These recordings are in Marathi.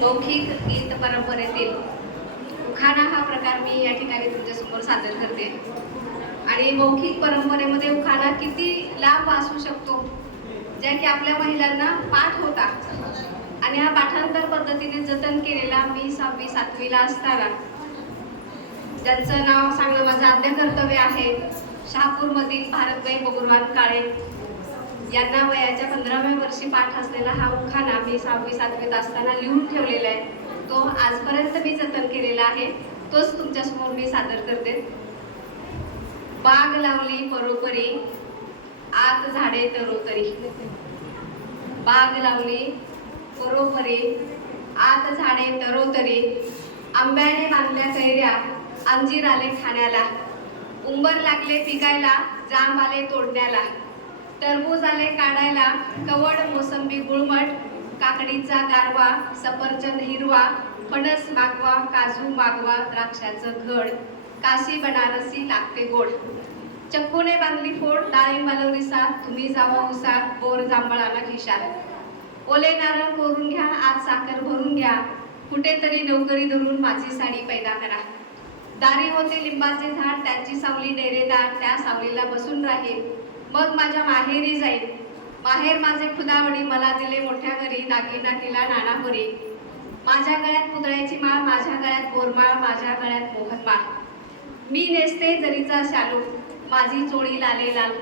मौखिक गीत परंपरेतील उखाणा हा प्रकार मी या ठिकाणी तुमच्यासमोर सादर करते. आणि मौखिक परंपरेमध्ये उखाणा किती लांब असू शकतो, ज्या की आपल्या महिलांना पाठ होता. आणि हा पाठांतर पद्धतीने जतन केलेला मी 6वी 7वीला असताना, ज्यांचं नाव सांगणं माझं आद्य कर्तव्य आहे, शहापूरमधील भारतबाई बबुरवान काळे यांना वयाच्या 15व्या वर्षी पाठ असलेला हा उखाणा मी 6वी 7वीत असताना लिहून ठेवलेला आहे. तो आजपर्यंत मी जतन केलेला आहे. तोच तुमच्यासमोर मी सादर करते. बाग लावली परोपरी, आत झाडे तरोतरी. बाग लावली परोपरी, आत झाडे तरोतरी. आंब्याने बांधल्या कैऱ्या, अंजीर आले खाण्याला. उंबर लागले पिकायला, जांब आले तोडण्याला. टरबूज आले काढायला, कवड मोसंबी गुळमट. काकडीचा गारवा, सफरचंद हिरवा. फणस मागवा, काजू मागवा, द्राक्षाचं घड. काशी बनारसी लागते गोड. चक्कूने बांधली फोड, डाळिंबाला रिसात. तुम्ही जावा उसात, बोर जांभळाला खिशात. ओले नारळ कोरून घ्या, आत साखर भरून घ्या. कुठेतरी नोकरी धरून माझी साडी पैदा करा. दारी होते लिंबाचे झाड, त्याची सावली डेरेदार. त्या सावलीला बसून राहील, मग माझ्या माहेरी जाईल. माहेर माझे खुदावडी, मला दिले मोठ्या घरी. दागिना केला नानापुरी. माझ्या गळ्यात पुतळ्याची माळ, माझ्या गळ्यात बोरमाळ, माझ्या गळ्यात मोहनमाळ. मी नेसते जरीचा शालू, माझी चोळी लाले लाल.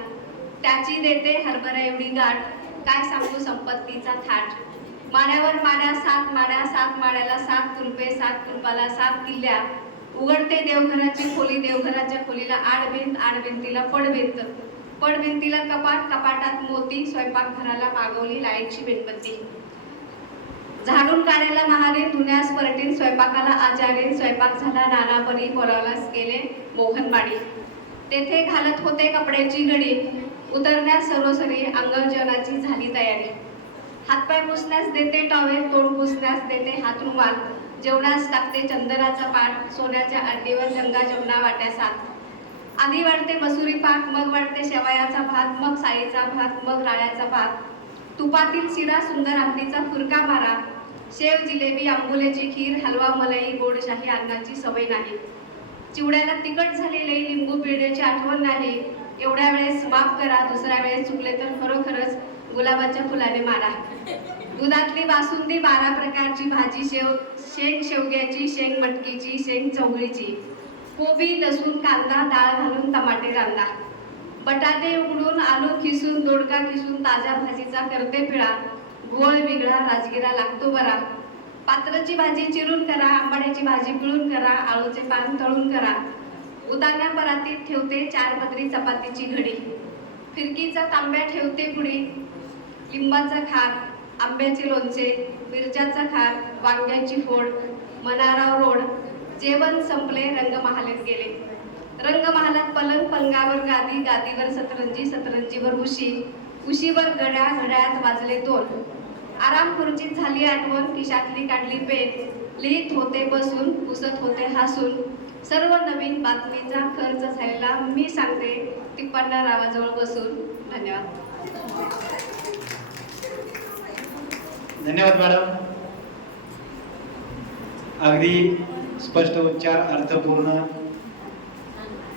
त्याची देते हरभरा एवढी गाठ, काय सांगू संपत्तीचा थाट. माड्यावर माड्या, 7 माड्या, 7 माड्याला 7 कुलपे, 7 कुलपाला 7 किल्ल्या. उघडते देवघराची खोली, देवघराच्या खोलीला आडभिंत, आडभिंतीला पडभिंत. पडभिंतीला कपाट, कपाटात मोती. स्वयंपाकघराला मागवली लाईटची मेणबत्ती. झाडून काढायला महारीन, धुण्यास परटीन. स्वयंपाकाला आचारीन, स्वयंपाक झाला नानापरी. पोरालाच गेले मोहनमाडी. तेथे घालत होते कपड्याची घडी, उतरण्यास सरोसरी. अंगजेवणाची झाली तयारी. हातपाय पुसण्यास देते टॉवेल, तोंड पुसण्यास देते हातरुमाल. जेवणास टाकते चंदनाचा पाट, सोन्याच्या अंडीवर गंगा जमुना वाट्या 7. आधी वाढते मसुरी पाक, मग वाढते शेवयाचा भात, मग साळीचा भात, मग राळ्याचा भात. तुपातील शिरा, सुंदर आमटीचा फुरका मारा. शेव जिलेबी, आंबोल्याची खीर, हलवा मलाई, गोडशाही अन्नाची सवय नाही. चिवड्याला तिखट झालेले, लिंबू पिळण्याची आठवण नाही. एवढ्या वेळेस माफ करा, दुसऱ्या वेळेस चुकले तर खरोखरच गुलाबाच्या फुलाने मारा. दुधातली बासुंदी, 12 प्रकारची भाजी. शेंग शेवग्याची, शेंग मटकीची, शेंग चवळीची. कोबी, लसूण, कांदा, डाळ घालून टमाटे कांदा. बटाटे उकडून, आलू खिसून, दोडका खिसून. ताज्या भाजीचा करते पिळा, गोळ बिगळा राजगिरा लागतो बरा. पात्राची भाजी चिरून करा, आंबाड्याची भाजी पिळून करा. आळूचे पान तळून करा. उदाण्या परातीत ठेवते 4 पदरी चपातीची घडी. फिरकीचा तांब्या ठेवते पुढी. लिंबाचा खार, आंब्याचे लोणचे, मिरच्याचा खार, वांग्याची फोड. मनाराव रोड. जेवण संपले, रंगमहालीत गेले. रंगमहालात पलंग, पलंगावर गादी, गादीवर सतरंजी, सतरंजीवर उशी. उशीवर घड्याळ, घड्याळात वाजले 2. आराम खुर्चीत झाली आठवण, खिशातली काढली पेन. लिहित होते बसून, पुसत होते हसून. सर्व नवीन बातमीचा खर्च झालेला मी सांगते, तिप्पण्णा रावाजवळ बसून. धन्यवाद. धन्यवाद मॅडम. अगदी स्पष्ट उच्चार, अर्थपूर्ण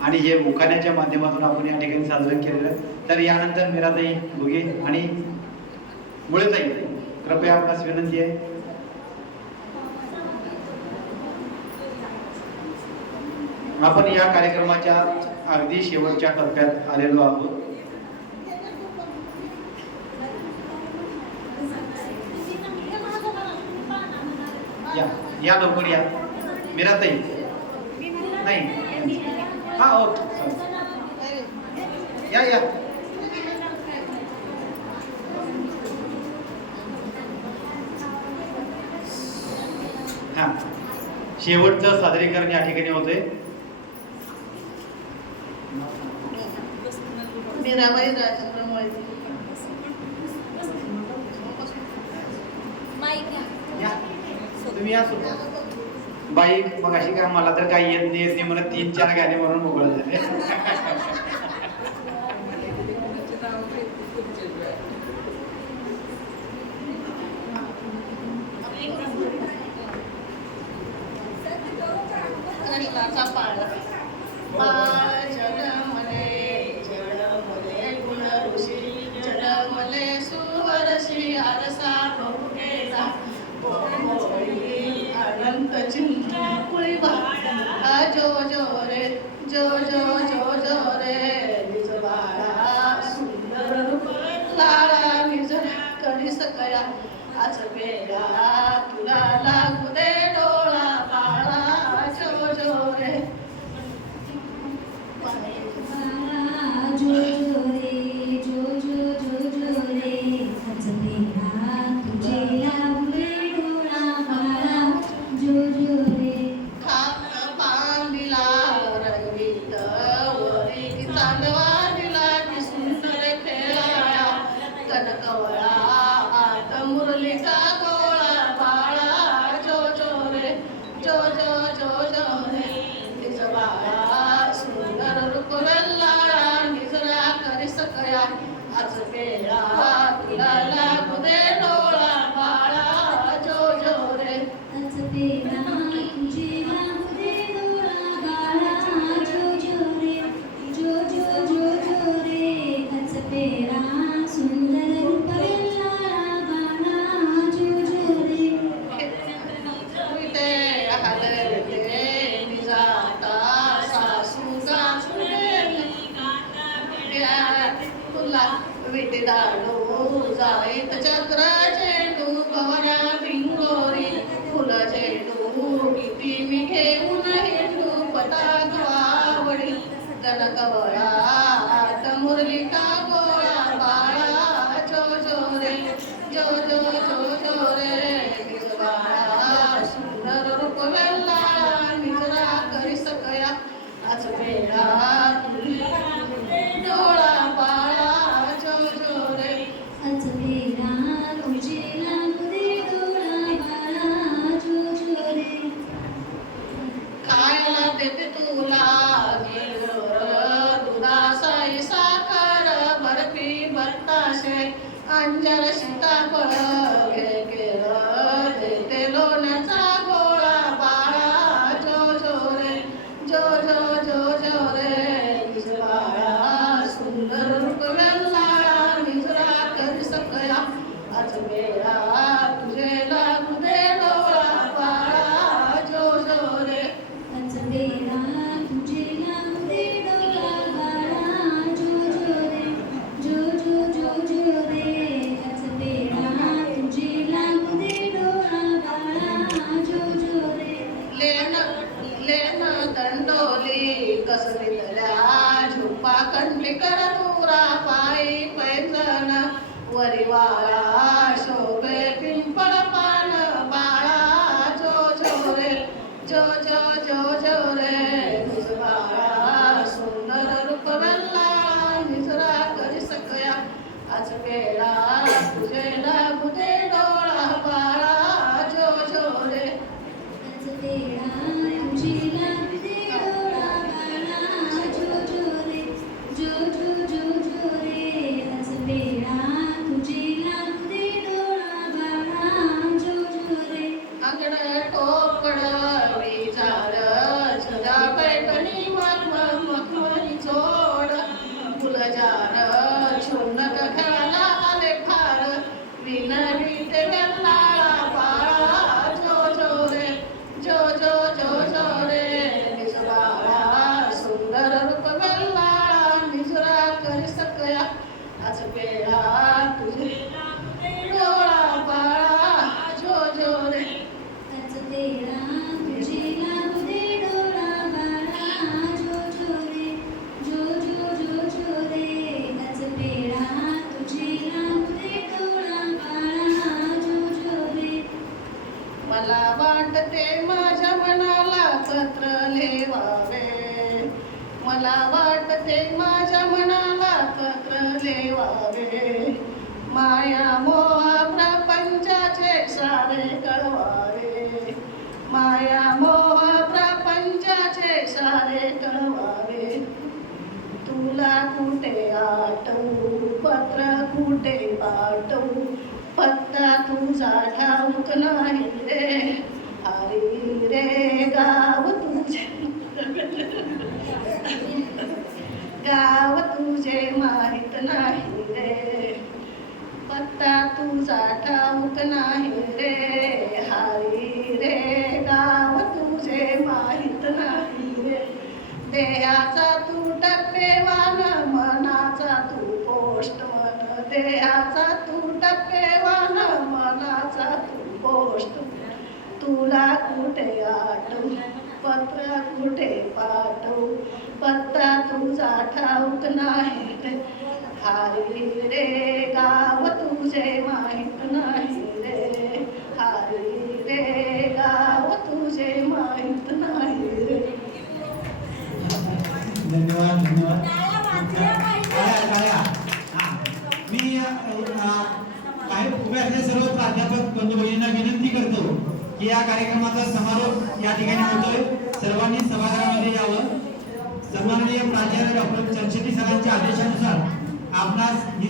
आणि हे उखाण्याच्या माध्यमातून आपण या ठिकाणी साजरं केलेलं. तर यानंतर मीराताई भुगे आणि मुळेताई, कृपया आपणास विनंती आहे. आपण या कार्यक्रमाच्या अगदी शेवटच्या टप्प्यात आलेलो आहोत. या लवकर या. मीराताई नाही, हा हो, या या. हा, शेवटचं सादरीकरण या ठिकाणी होते. मीराबाई राजेंद्र मोहिते. तुम्ही या बाई. मग अशी काय, मला तर काही येत नाही म्हणून 3-4 गाणे म्हणून मोकळ झाले. गुणाचा पाळा बाळ जन्मले जन्मले गुण ऋषी जन्मले सुहर्षी आरसा बहुतेचा अनंत चिंता कुळी जो जो रे जो जो जो जो रे निज बाळा सुंदर रूप लाळा निज करी सकया आज बेला तुला लागू दे डोळा बाळा जो जो रे आज बेला तुला लागू दे डोळा बाळा जो जो रे विटीदाडू जाईत चक्र चेंडू गवऱ्या भिंगोरी फुल चेंडू किती मी घेऊन हेटू पताक आवडी गणकवळा आत मुरलिका गोळा बाळा जो जो रे जो जो जो जो रे निज बाळा सुंदर रूप वेल्ला निजरा करी सकया आज बेळा डोळा बाळा जो जो रे खायला देते तुला दुधासाई साखर बर्फी बत्ताशे अंजर सीताफळ घे देते लोण्याचा गोळा बाळा जो जो रे जो जो जो जो रे निज बाळा सुंदर रूप वेल्ला निजरा कर सकया आज बेळा तुझे लागू दे डोळा बाळा जो जो रे लेन दंडोली कसली तल्या झुपा कंटिकर तुरा पायी पैंजण वरिवाळा शोभे पिंपळ पान बाळा जो जो रे जो जो जो जो रे निज बाळा सुंदर रूप वेल्ला निजरा करी सकया आज बेळा तुझे लागू दे डोळा बाळा जो जो रे अंगड टोपड विचार छदा पैठणी मखमली चोड फुलजार शोनक खेळाला आले फार विनवी ते वेल्लाळा बाळा जो जो रे जो जो जो जो रे निज बाळा सुंदर रूप वेल्लाळा निजरा करी सकया आज बेळा तुझे डोळा बाळा जो जो रे मला वाटते माझ्या मनाला पत्र लिहावे मला वाटते माझ्या मनाला पत्र लिहावे माया मोह प्रपंचाचे सारे कळवावे माया मोह प्रपंचाचे सारे कळवावे तुला कुठे आठवू पत्र कुठे पाठवू पत्ता तुझा ठाऊक नाही रे हरी रे गाव तुझे देहाचा तू टप्पेवान मनाचा तू पोस्टमन देहाचा तू टप्पेवान मनाचा तू पोस्टमन तुला कुठे आठवू पत्र कुठे पाठवू पत्ता तुझा ठाऊक नाही रे हरी रे गाव तुझे माहित नाही रे हरी रे गाव तुझे माहित नाही रे. धन्यवाद धन्यवाद. मी काही उभे असलेल्या सर्व प्राध्यापक बंधू भगिनींना विनंती करतो की या कार्यक्रमाचा समारोप या ठिकाणी होतोय. सर्वांनी सभागृहामध्ये यावं. सन्माननीय प्राचार्य डॉक्टर चंद्रशेट्टी सरांच्या आदेशानुसार आपणास ही